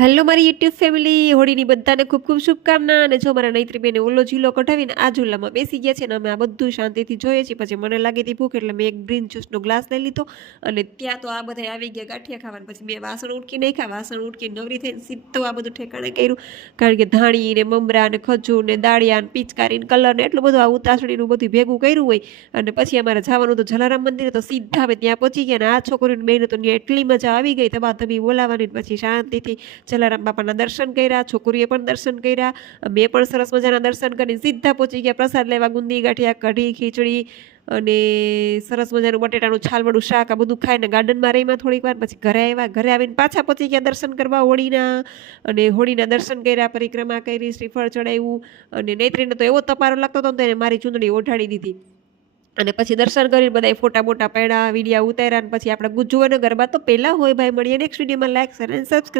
Hello મારી YouTube family, હોળીની બધાને ખૂબ ખૂબ શુભકામના. અને જો મારા નૈત્રીબેને ઓલો ઝૂલો કઢાવીને આ ઝૂલામાં બેસી ગયા છે ને અમે આ બધું શાંતિથી જોઈએ છીએ. પછી મને લાગી હતી ભૂખ એટલે મેં એક ગ્રીન જ્યુસનો ગ્લાસ લઈ લીધો અને ત્યાં તો આ બધા આવી ગયા ગાંઠિયા ખાવાનું. પછી મેં વાસણ ઉટકી નાખ્યા, વાસણ ઉટકી નવરી થઈને સીધું આ બધું ઠેકાણે કર્યું, કારણ કે ધાણી ને મમરા ને ખજૂર ને દાળિયા ને પિચકારી ને કલર ને એટલું બધું આ ઉતાસણીનું બધું ભેગું કર્યું હોય. અને પછી અમારે જવાનું તો જલારામ મંદિરે, તો સીધા અમે ત્યાં પહોંચી ગયા. ને આ છોકરીને બેને તો ત્યાં એટલી મજા આવી ગઈ, ધબાધબી બોલાવાની. પછી શાંતિથી જલારામ બાપાના દર્શન કર્યા, છોકરીએ પણ દર્શન કર્યા, મેં પણ સરસ મજાના દર્શન કરીને સીધા પહોંચી ગયા પ્રસાદ લેવા. ગુંદી ગાંઠિયા, કઢી, ખીચડી અને સરસ મજાનું બટેટાનું છાલવાળું શાક, આ બધું ખાઈને ગાર્ડનમાં રહીમાં થોડીક વાર. પછી ઘરે આવ્યા, ઘરે આવીને પાછા પહોંચી ગયા દર્શન કરવા હોળીના. અને હોળીના દર્શન કર્યા, પરિક્રમા કરી, શ્રીફળ ચડાવ્યું. અને નેત્રીને તો એવો તપારો લાગતો હતો ને તો એને મારી ચૂંદડી ઓઢાડી દીધી. અને પછી દર્શન કરીને બધા ફોટા બોટા પાડ્યા, વિડીયા ઉતાર્યા. અને પછી આપણે ગુજ્જુઓને ગરબા તો પહેલાં હોય ભાઈ. મળીએ નેક્સ્ટ વિડીયોમાં. લાઈક, શેર અને સબસ્ક્રાઈબ.